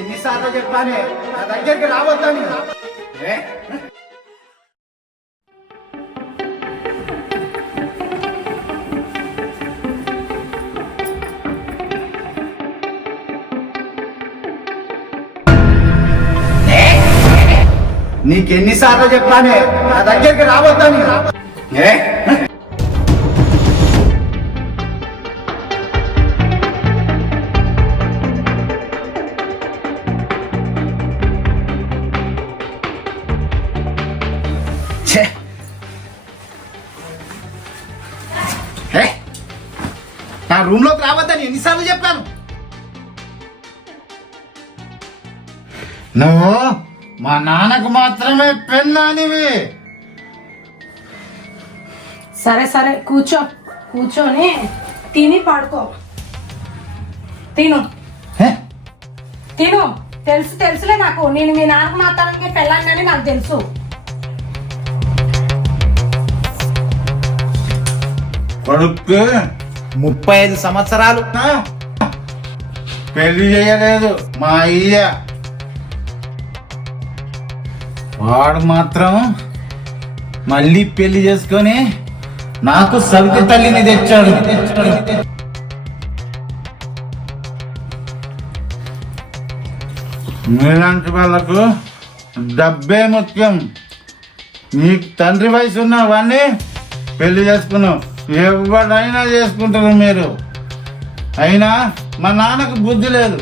ఎన్నిసార్లు చెప్పానే నా దగ్గరికి రావద్దని. నీకెన్నిసార్లు చెప్పానే నా దగ్గరికి రావద్దని. నా రూమ్ లోకి రావద్దని ఎన్నిసార్లు చెప్పాను. నువ్వు మా నాన్నకు మాత్రమే పెళ్ళానివి. సరే సరే కూర్చొని తిని పడుకో. తిను తెలుసులే నాకు. నేను మీ నాన్నకు మాత్రానికి పెళ్ళానని నాకు తెలుసు. కొడుకు 35 సంవత్సరాలు పెళ్లి చేయలేదు మా అయ్య. వాడు మాత్రం మళ్ళీ పెళ్లి చేసుకొని నాకు సవితి తల్లిని తెచ్చాడు. మీలాంటి వాళ్ళకు డబ్బే ముఖ్యం. నీకు తండ్రి వయసు ఉన్న వాడిని పెళ్లి చేసుకున్నావు. ఎవడైనా చేసుకుంటారు మీరు. అయినా మా నాన్నకు బుద్ధి లేదు.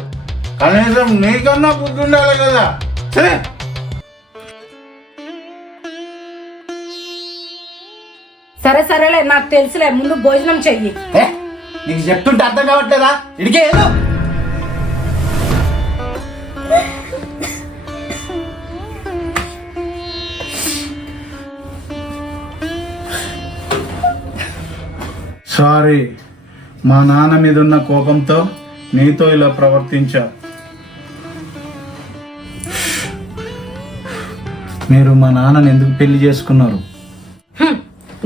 కనీసం నీకన్నా బుద్ధి ఉండాలి కదా. సరే సరేలే నాకు తెలుసులే. ముందు భోజనం చెయ్యి. నీకు చెప్తుంటే అర్థం కావట్లేదా? ఇడికే సారీ, మా నాన్న మీద ఉన్న కోపంతో నీతో ఇలా ప్రవర్తించా. మీరు మా నాన్నని ఎందుకు పెళ్లి చేసుకున్నారు?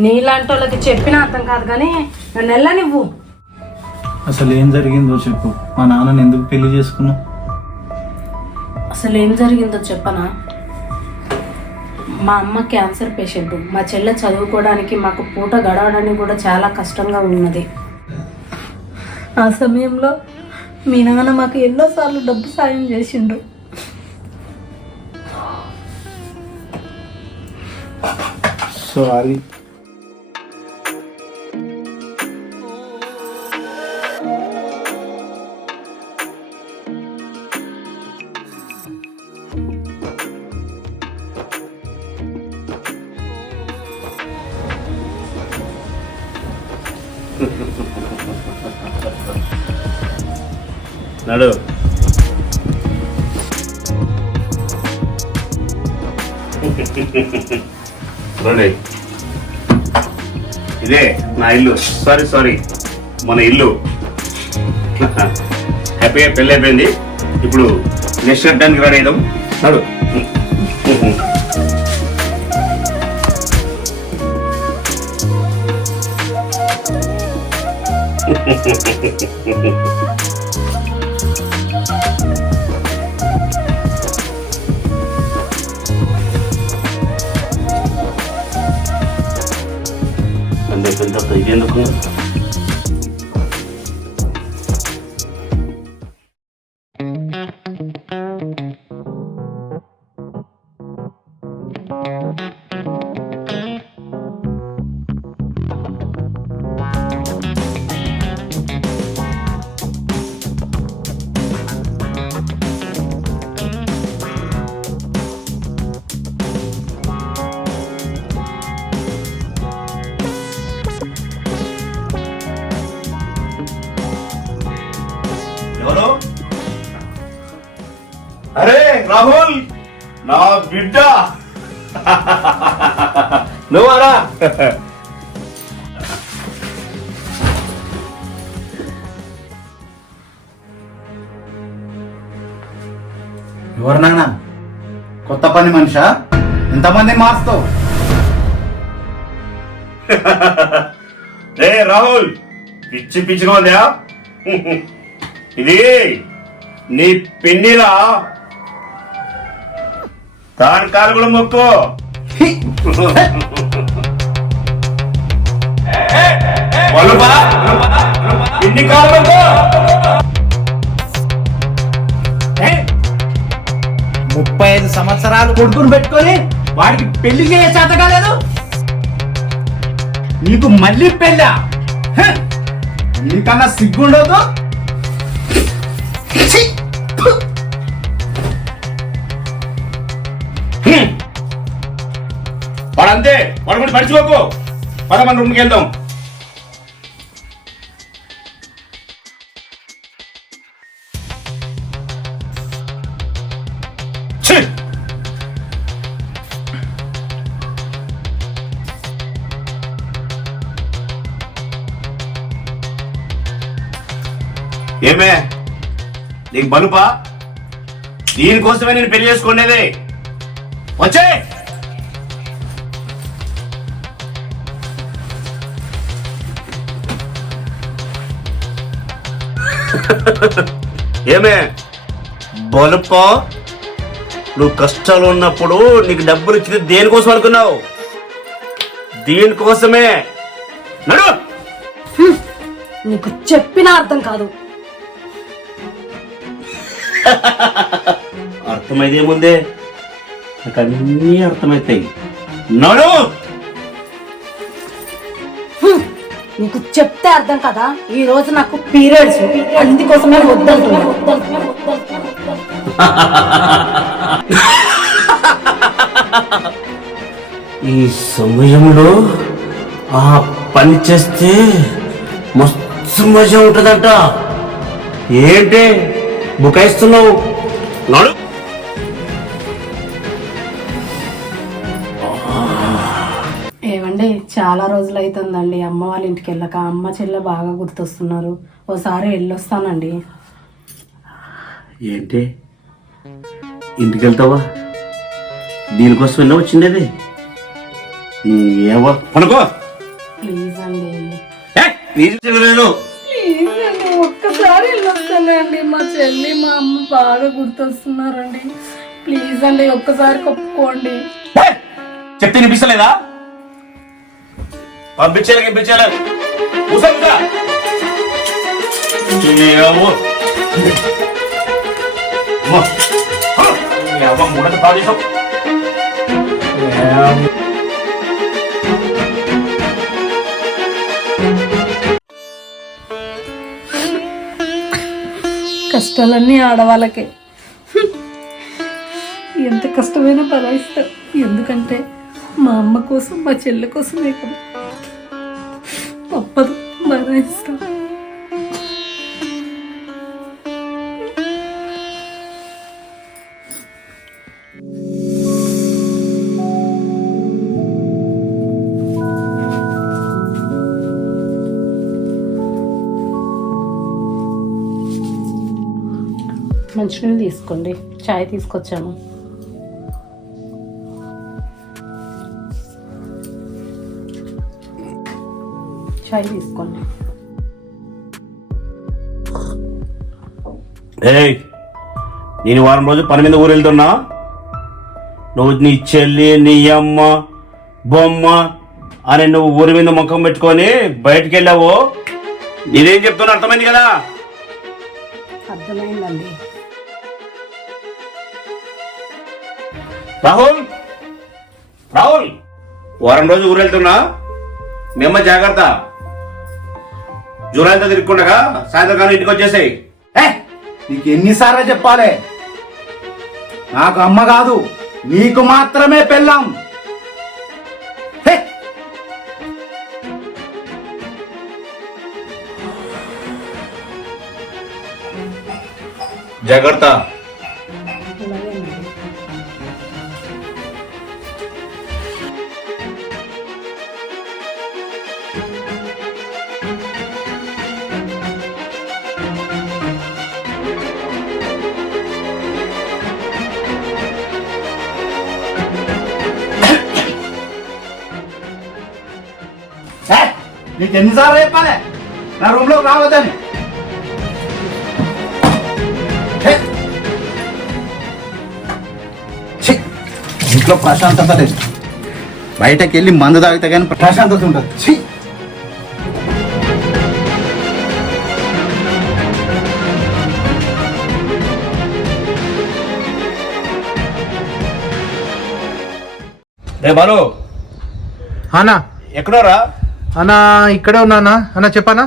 నీలాంటి వాళ్ళకి చెప్పినా అర్థం కాదు కానీ నన్ను ఎలా నువ్వు అసలు ఏం జరిగిందో చెప్పు. మా నాన్నని ఎందుకు పెళ్లి చేసుకున్నావు? అసలు ఏం జరిగిందో చెప్పనా? మా అమ్మ క్యాన్సర్ పేషెంట్. మా చెల్లె చదువుకోవడానికి మాకు పూట గడవడానికి కూడా చాలా కష్టంగా ఉన్నది. ఆ సమయంలో మీ నాన్న మాకు ఎన్నోసార్లు డబ్బు సాయం చేసిండు. సారీ. నడు. ఇదే నా ఇల్లు. సారీ మన ఇల్లు. హ్యాపీగా పెళ్ళి అయిపోయింది. ఇప్పుడు నెక్స్ట్ చేయడానికి రెడీ అయిదాం. నడు. ఇదేందుకు? ఎవరు? అరే రాహుల్, నా బిడ్డ నువ్వారా? ఎవరు నాన్న? కొత్త పని మనిషా? ఎంతమంది మార్చుతావు? రే రాహుల్, పిచ్చిగా ఉందా? ఇది నీ పిన్నిరా దాని కాలు కూడా మొక్కు. బలుపా, పిన్ని కాలు మొక్కు. 35 సంవత్సరాలు కొడుకుని పెట్టుకొని వాడికి పెళ్లి చేయ చేత కాలేదు. నీకు మళ్ళీ పెళ్ళా? హ! నీకన్నా సిగ్గుండదు. ఛీ! ఫు! వాడంతే, వాడు కూడా మర్చిపోకు. మన రూమ్కి వెళ్దాం. ఛీ! ఏమే నీకు బలుపా? దీనికోసమే నేను పెళ్లి చేసుకునేది. వచ్చే ఏమే బలుపా? నువ్వు కష్టాలు ఉన్నప్పుడు నీకు డబ్బులు ఇచ్చింది దేనికోసం అనుకున్నావు? దీనికోసమే. నడు. నీకు చెప్పినా అర్థం కాదు. అర్థమైదేముందే, నాకు అన్నీ అర్థమవుతాయి. నడు. నీకు చెప్తే అర్థం కదా. ఈ రోజు నాకు పీరియడ్స్, అందుకోసమే వద్దంటున్నా. ఈ సమయంలో ఆ పని చేస్తే మస్తు మజా ఉంటుందంట. ఏంటి బుకాయిస్తున్నావు? నాడు. ఏమండి, చాలా రోజులు అవుతుందండి అమ్మ వాళ్ళ ఇంటికి వెళ్ళక. అమ్మ చెల్లె బాగా గుర్తొస్తున్నారు. ఓసారి వెళ్ళొస్తానండి. ఏంటి ఇంటికి వెళ్తావా? దీనికోసం ఎన్నో వచ్చిండేది. ఏవో పనుకో. ప్లీజ్ అండి, నేను ప్లీజ్ అండి, ఒక్కసారి వెళ్ళొస్తానండి. మా చెల్లి మా అమ్మ బాగా గుర్తొస్తున్నారండి. ప్లీజ్ అండి, ఒక్కసారి ఒప్పుకోండి. చెప్తే వినిపిస్తలేదా? పంపించాలి. మూడక ప్రాదేశం. కష్టాలన్నీ ఆడవాళ్ళకే. ఎంత కష్టమైనా భరాయిస్తా. ఎందుకంటే మా అమ్మ కోసం, మా చెల్లె కోసమే కదా. తప్పదు, భరాయిస్తా. మంచినీళ్ళు తీసుకోండి, చాయ్ తీసుకొచ్చాను. చాయ్ తీసుకోండి. నేను వారం రోజులు పని మీద ఊరు వెళ్తున్నా. నువ్వు నీ చెల్లి, నీ అమ్మ, బొమ్మ అని నువ్వు ఊరి మీద ముఖం పెట్టుకొని బయటికి వెళ్ళావు. నేనేం చెప్తున్నా అర్థమైంది కదా? అర్థమైందండి. రాహుల్ వారం రోజు ఊరు వెళ్తున్నా. మీ అమ్మ జాగ్రత్త. జూలైతో తిరుగుకుండగా సాయంత్రం కానీ ఇంటికి వచ్చేసాయి. నీకు ఎన్నిసార్లు చెప్పాలి? నాకు అమ్మ కాదు, నీకు మాత్రమే పెళ్ళాం. జాగ్రత్త. నీకు ఎన్నిసార్లు చెప్పాలి నా రూమ్ లోకి రావద్దని? ఇంట్లో ప్రశాంతత లేదు. బయటకు వెళ్ళి మందు తాగితే కానీ ప్రశాంతత ఉంటుంది. ఛీ! రే బాలు అన్నా ఎక్కడోరా? అన్నా ఇక్కడే ఉన్నానా అన్న చెప్పనా?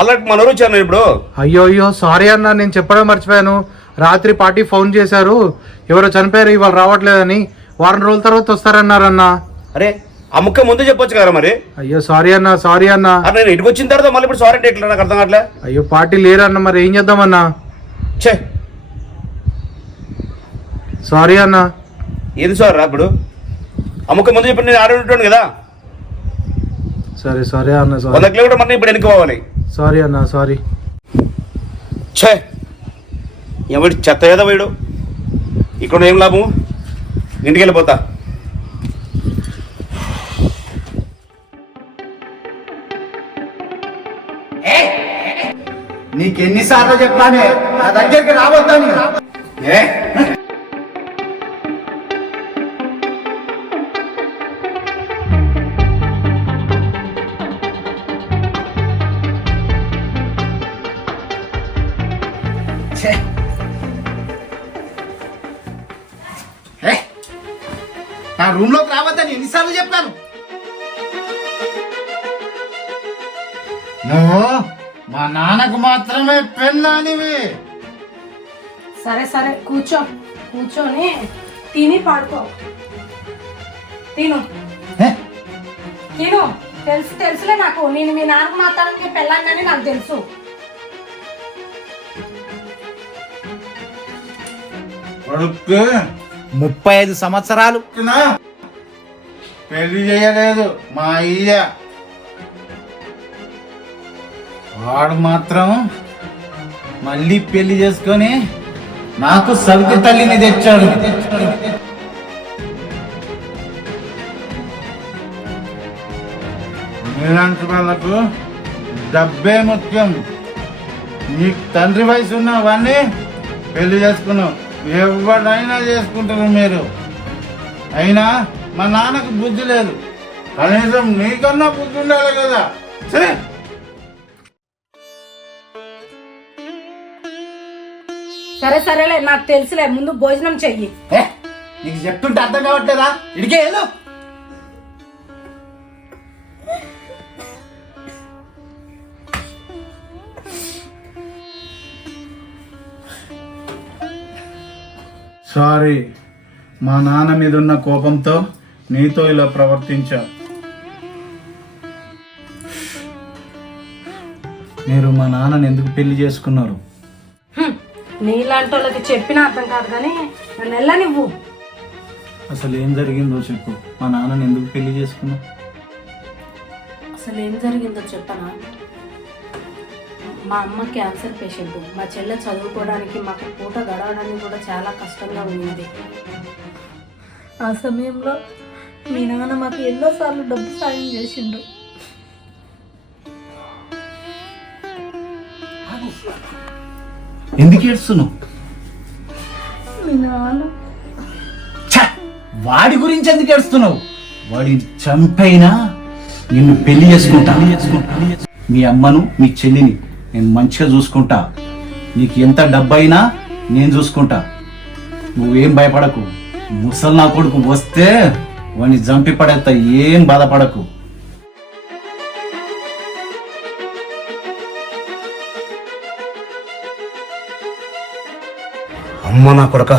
ఆల్రెడీ మన ఊరు వచ్చాను ఇప్పుడు. అయ్యో అయ్యో సారీ అన్న, నేను చెప్పడం మర్చిపోయాను. రాత్రి పార్టీ ఫోన్ చేశారు, ఎవరో చనిపోయారు, ఇవాళ రావట్లేదని. వారం రోజుల తర్వాత వస్తారన్నారన్నా. అరే ఆ ముక్క ముందు చెప్పొచ్చు కదా మరి. అయ్యో సారీ అన్న, సారీ అన్న. అరే నేను ఇంటికి వచ్చిన తర్వాత మళ్ళీ ఇప్పుడు సారీ అంటే ఎట్లా? నాకు అర్థం కావట్లే. అయ్యో పార్టీ లేరన్న, మరి ఏం చేద్దామన్నా? ఛే, సారీ అన్న. ఏది సార్ రా ఇప్పుడు? ఆ ముక్క ముందు చెప్పి నేను ఆడుంటాను కదా. సరే సరే అన్న, 100 సారీ కిలోమీటర్ మన ఇప్పుడు వెనక్కి పోవాలి. సారీ అన్న, సారీ. ఛే, ఎవడి చెత్త ఏదో వీడు. ఇక్కడ ఏం లాభం? ఇంటికి వెళ్ళిపోతా. నీకెన్నిసార్లు చెప్పానే నా దగ్గరికి రావద్దని? నా రూమ్ లోకి రావద్దని ఎన్నిసార్లు చెప్పాను? నువ్వు మా నాన్నకు మాత్రమే పెళ్ళానివి. సరే సరే కూర్చొని తిని పడుకో. తిను తెలుసులే నాకు. నేను మీ నాన్నకు మాత్రానికి పెళ్ళానని నాకు తెలుసు. కొడుకు 35 సంవత్సరాలు పెళ్లి చేయలేదు మా అయ్య. వాడు మాత్రం మళ్ళీ పెళ్లి చేసుకొని నాకు సవితి తల్లిని తెచ్చాడు. మీలాంటి వాళ్ళకు డబ్బే ముఖ్యం. నీకు తండ్రి వయసు ఉన్న వాడిని పెళ్లి చేసుకున్నావు. ఎవడైనా చేసుకుంటారు మీరు. అయినా మా నాన్నకు బుద్ధి లేదు. కనీసం నీకన్నా బుద్ధి ఉండాలి కదా. సరే సరేలే నాకు తెలుసులే. ముందు భోజనం చెయ్యి. నీకు చెప్తుంటే అర్థం కావట్లేదా? ఇడికే ఏదో సారీ, మా నాన్న మీద ఉన్న కోపంతో నీతో ఇలా ప్రవర్తించా. మీరు మా నాన్నని ఎందుకు పెళ్లి చేసుకున్నారు? నీలాంటి వాళ్ళకి చెప్పినా అర్థం కాదు కానీ నన్ను వెళ్ళనివ్వు. అసలు ఏం జరిగిందో చెప్పు. మా నాన్నని ఎందుకు పెళ్లి చేసుకున్నావు? అసలు ఏం జరిగిందో చెప్పనా? మా అమ్మ క్యాన్సర్ పేషెంట్. మా చెల్లె చదువుకోవడానికి మాకు పూట గడవడానికి కూడా చాలా కష్టంగా ఉన్నది. ఆ సమయంలో మీ నాన్న మాకు ఎన్నోసార్లు డబ్బు సాయం చేసిండు. ఎందుకు ఏడుస్తున్నావు? మీ నాన్న వాడి గురించి ఎందుకు ఏడుస్తున్నావు? వాడిని చంపైనా నిన్ను పెళ్లి చేసుకుంటా. మీ అమ్మను మీ చెల్లిని నేను మంచిగా చూసుకుంటా. నీకు ఎంత డబ్బైనా నేను చూసుకుంటా. నువ్వేం భయపడకు. ముసలి నా కొడుకు వస్తే వాడిని చంపి పడేస్తా. ఏం బాధపడకు. అమ్మ నా కొడక,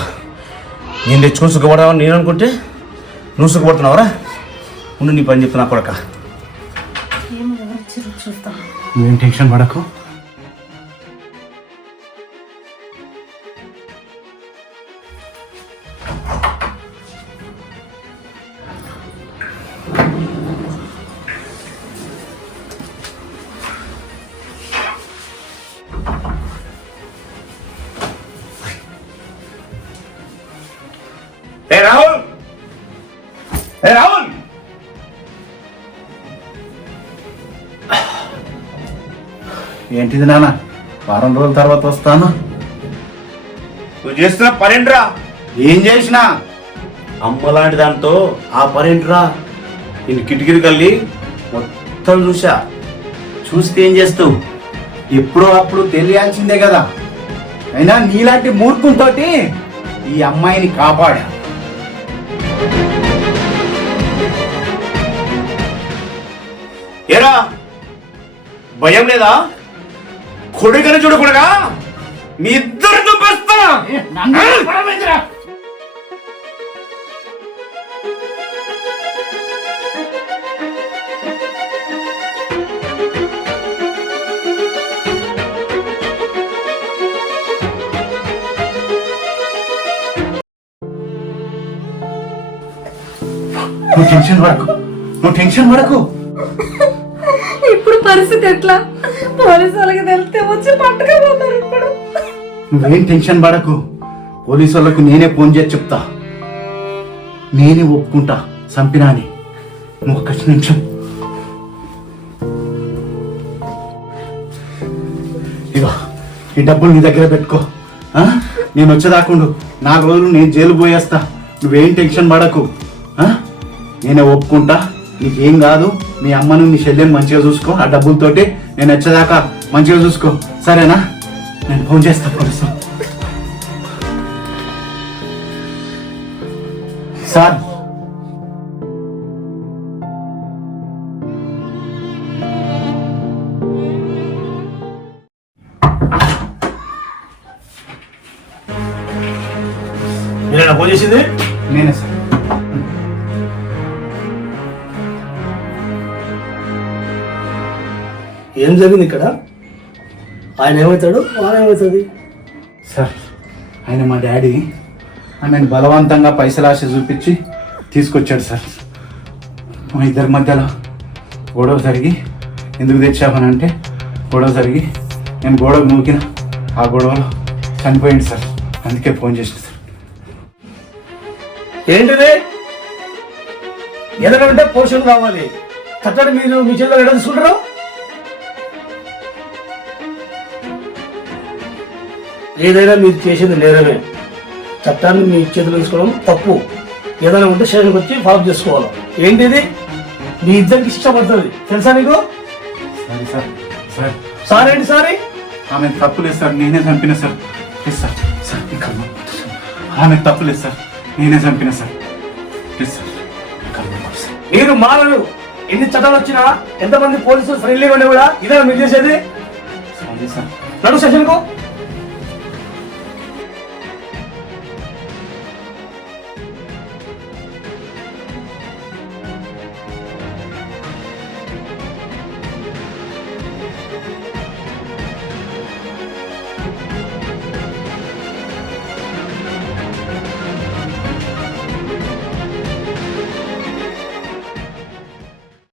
నేను తెచ్చుకొని సుఖపడవని నేను అనుకుంటే నువ్వు సుఖపడుతున్నావురా? ఉండు నీ పని చెప్తున్నా కొడక. చూస్తాం. నువ్వేం టెన్షన్ పడకు. రాహుల్, ఏంటిది నాన్న? వారం రోజుల తర్వాత వస్తాను. నువ్వు చేస్తున్న పనేంట్రా? ఏం చేసినా అమ్మలాంటి దాంతో ఆ పరేంట్రా నేను కిటికీలు కల్లి మొత్తం చూసా. చూస్తే ఏం చేస్తావు? ఎప్పుడో అప్పుడు తెలియాల్సిందే కదా. అయినా నీలాంటి మూర్ఖునితోటి ఈ అమ్మాయిని కాపాడా. ఏరా భయం లేదా? కొడుకని చూడకూడగా మీ ఇద్దరితో బస్తా. నువ్వు టెన్షన్ పడకు. ఇప్పుడు పరిస్థితి ఎట్లా? పోలీసు వాళ్ళకి తెలిస్తే వచ్చి పట్టుకోబోతారు. ఇప్పుడు నువ్వేం టెన్షన్ పడకు. పోలీసు వాళ్ళకు నేనే ఫోన్ చేసి చెప్తా. నేనే ఒప్పుకుంటా చంపినాని. నువ్వు ఒక్క నిమిషం. ఇగో ఈ డబ్బులు నీ దగ్గర పెట్టుకో. నేను వచ్చేదాకుండు. 4 రోజులు నేను జైలు పోయేస్తా. నువ్వేం టెన్షన్ పడకు. నేనే ఒప్పుకుంటా. నీకేం కాదు. మీ అమ్మను మీ చెల్లెని మంచిగా చూసుకో. ఆ డబ్బులతోటి నేను వచ్చేదాకా మంచిగా చూసుకో. సరేనా? నేను ఫోన్ చేస్తా పోలీసు. సార్ నేనేనా ఫోన్ చేసింది? నేనే సార్. ఏం జరిగింది ఇక్కడ? ఆయన ఏమవుతాడు, ఆయన ఏమవుతుంది? సార్ ఆయన మా డాడీ ఆమెను బలవంతంగా పైసలు ఆశ చూపించి తీసుకొచ్చాడు సార్. మా ఇద్దరి మధ్యలో గొడవ జరిగి, ఎందుకు తెచ్చామని అంటే గొడవ జరిగి నేను గొడవ నూకిన. ఆ గొడవలో చనిపోయింది సార్. అందుకే ఫోన్ చేసిన సార్. ఏంటిది? ఏదైనా ఉంటే పోషణ రావాలి. చట్టాన్ని మీరు మీ చేతిలో ఎక్కడ తీసుకుంటారు? ఏదైనా మీరు చేసేది నేరమే. చట్టాన్ని మీ చేతిలో తీసుకోవడం తప్పు. ఏదైనా ఉంటే స్టేషన్కి వచ్చి ఫాలో చేసుకోవాలి. ఏంటిది? మీ ఇద్దరికి ఇష్టపడుతుంది తెలుసా నీకు? Sorry sir. సార్ సార్ ఏంటి సారీ? ఆమె తప్పులేదు సార్. నేనే చంపిన సార్. Please sir. సార్ ఆమె తప్పులేదు సార్. నేనే చంపిన సార్. Please sir. మీరు మారరు. ఎన్ని చట్టాలు వచ్చినా, ఎంతమంది పోలీసులు ఫ్రెండ్లీగా ఉండే కూడా ఇదే మీరు చేసేది. Sorry sir. నడు స్టేషన్కు.